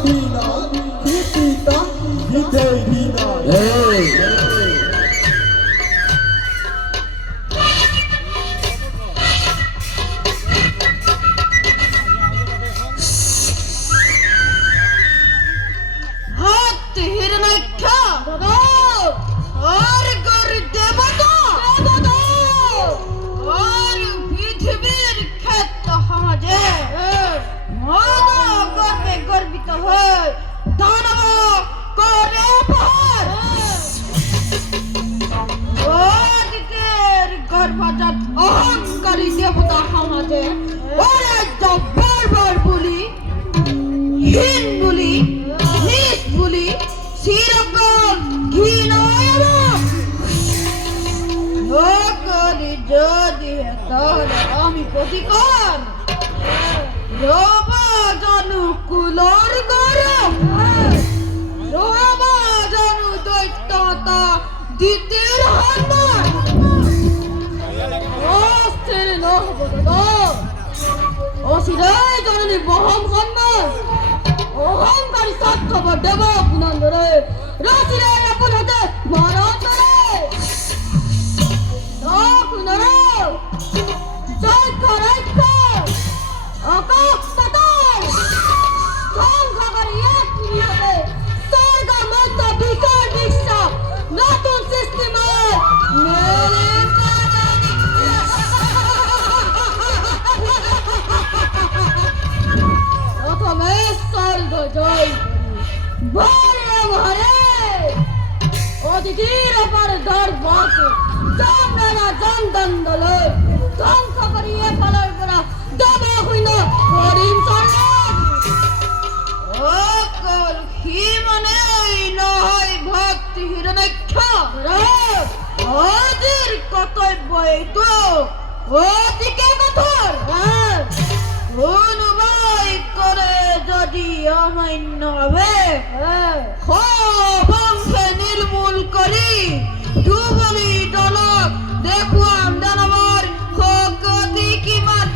স্বাধীনা কৃতিতা বিধেহীনা অহংকারী দেবতা সমাজে ওরা জব্বার বলি হীন বলি নিজ বলি সেরকম ঘৃণায় করি যদি তাহলে আমি প্রতিকার রবা জানু কুলর গরম রবা জানু দৈত্যতা দ্বিতীয় হাত অসিরাই জননী বহম সম্মান অহংকারী সাক্ষর দেব পুনন্দরে রসিরাই আপন হাতে মানন্দরে পুনরে জয় খরাইক্ষ আকাশ পাতাল সংখ্যাকারী এক নিহতে স্বর্গ মধ্য বিকট দৃশ্য নতুন সৃষ্টিময় মেরে জয় বরে মহারে অধিকির পার দরবার জাননা জানদন্দল ধ্বংস করিয়ে ফলয় করা দেব হইল হরিম চরণ অকল কি মানে নয় ভক্তি হিরণাক্ষ অজির কর্তব্য এই তো অতিকে কঠোর অনুবাই করে যদি অমান্য হবে বংশে নির্মূল করি ডুবলি দলক দেখুয়াম দানবার গতি কিমান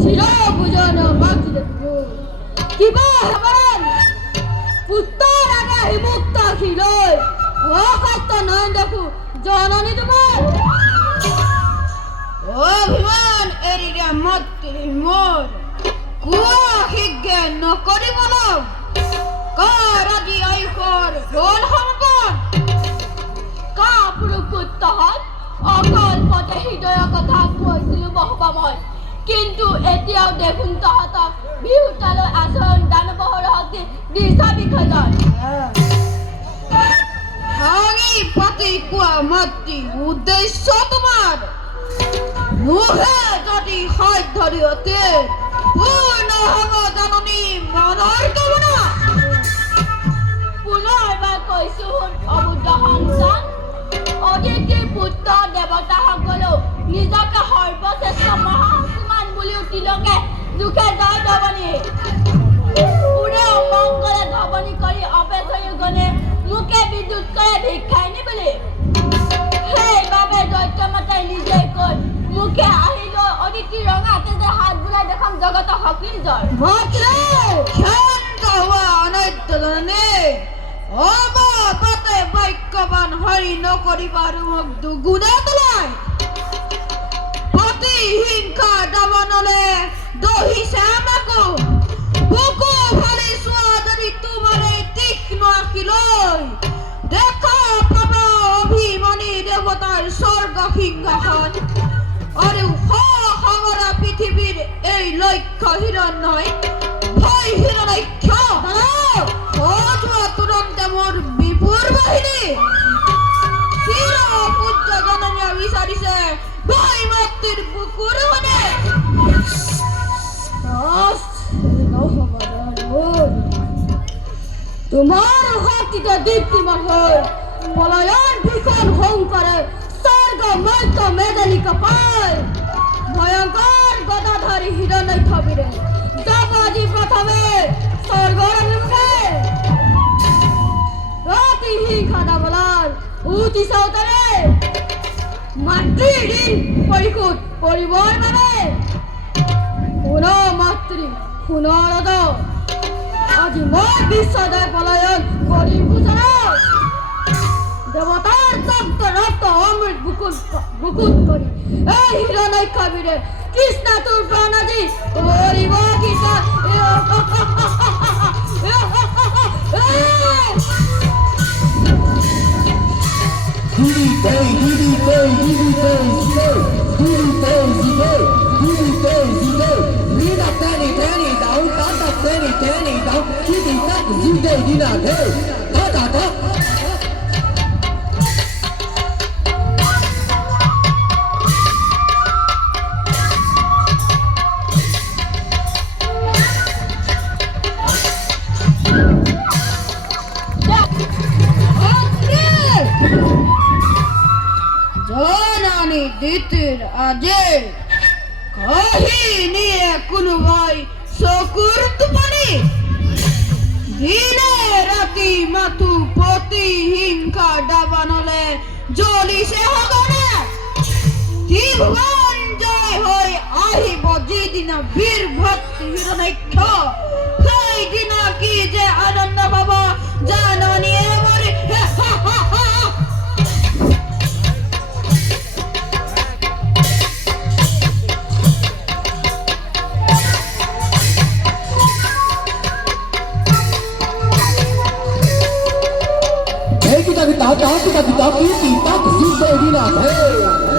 শিরা বুঝানো বাকি দেখো কিবা হবেন উত্তর আগে হিমুক্ত ছিল অখাদ্য নয় দেখো জননী তোমার অভিমান এরিয়া মতি মোর কুয়া হিজ্ঞে নকরি বলো কারাদি আইকর রোল হরকন কাপুরুকুত তহত অকল পদে হৃদয় কথা কৈছিল বহবাময় কিন্তু এতিয়াও দেখোন তহতক বিহুতালৈ আচৰণ দানৱৰ শক্তি দিশা বিখজন হাঙি পাতি কোৱা মাতৃ উদ্দেশ্য তোমাৰ মুহে যদি সাধ্য দিয়তে পূৰ্ণ হ'ব জাননী মনৰ কামনা পুনৰবাৰ কৈছো অবুদ্ধ সন্তান অদিতিৰ পুত্ৰ দেৱতাসকলেও নিজকে সৰ্বশ্ৰেষ্ঠ মহাসুমান বুলি উঠিলকে দুখে জয় ধৱনী পুৰে অমংগলে ধৱনী কৰি অপেক্ষায়ো গণে মুখে বিদ্যুৎ কৰে ভিক্ষাই নিবলে সেইবাবে দৈত্যমাতাই নিজে কৈ মুখে আহিল অদিতি ৰঙা তেজে হাত বুলাই দেখাম জগত শক্তিৰ জয় শান্ত হোৱা অনৈত্য জননী অবাপতে বাক্যবান হৰি নকৰিবাৰ মোক দুগুণে তোলাই পতি হিংসা দমনলে দহিছে আমাকো বুকু ফালি চোৱা যদি তোমাৰ এই তীক্ষ্ণ আঁখিলৈ দেখা পাবা অভিমানী দেৱতাৰ স্বৰ্গ সিংহাসন আৰু সাগৰা পৃথিৱীৰ এই লক্ষ্য হিৰণ নহয় ভয় হিৰণ্যাক্ষ তুৰন্তে মোৰ বিপুৰ বাহিনী চিৰ পূজ্য জননীয়ে বিচাৰিছে ভয় মাতৃৰ বুকুৰ মানে তোমাৰ শক্তিতে দীপ্তিমান হৈ পলায়ন ভীষণ সংকৰে স্বৰ্গ মধ্য মেদালি কপাল ভয়ংকৰ গদাধাৰী হিৰণ্যাক্ষ বীৰে যাব আজি প্ৰথমে স্বৰ্গৰ অভিমুখে ৰাতি হিংসা দাবলাৰ উঠি চাওঁতাৰে মাতৃ ঋণ পৰিশোধ কৰিবৰ বাবে শুন মাতৃ শুনৰদ আজি মই বিশ্বদয় পলায়ন কৰিম গুজৰাট দেৱতাৰ তপ্ত ৰক্ত অমৃত বুকুত কৰি এই হিৰণাক্ষবীৰে কৃষ্ণটোৰ প্ৰাণ আজি কৰিব গীতা জননী দিতিৰ আজি কাহিনীয়ে কোনোবাই চকুৰ টোপনি দিনে ৰাতি মাথো প্ৰতিহিংসা দাবানলে জ্বলিছে সঘনে ত্ৰিভুৱন জয় হৈ আহিব যিদিনা বীৰ ভক্তি হিৰণাক্ষ সেইদিনা কি যে আনন্দ পাব জাননীয়ে মৰি kita kita kita kita kita kita kita kita kita kita